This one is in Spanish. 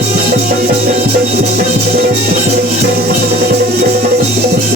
Thank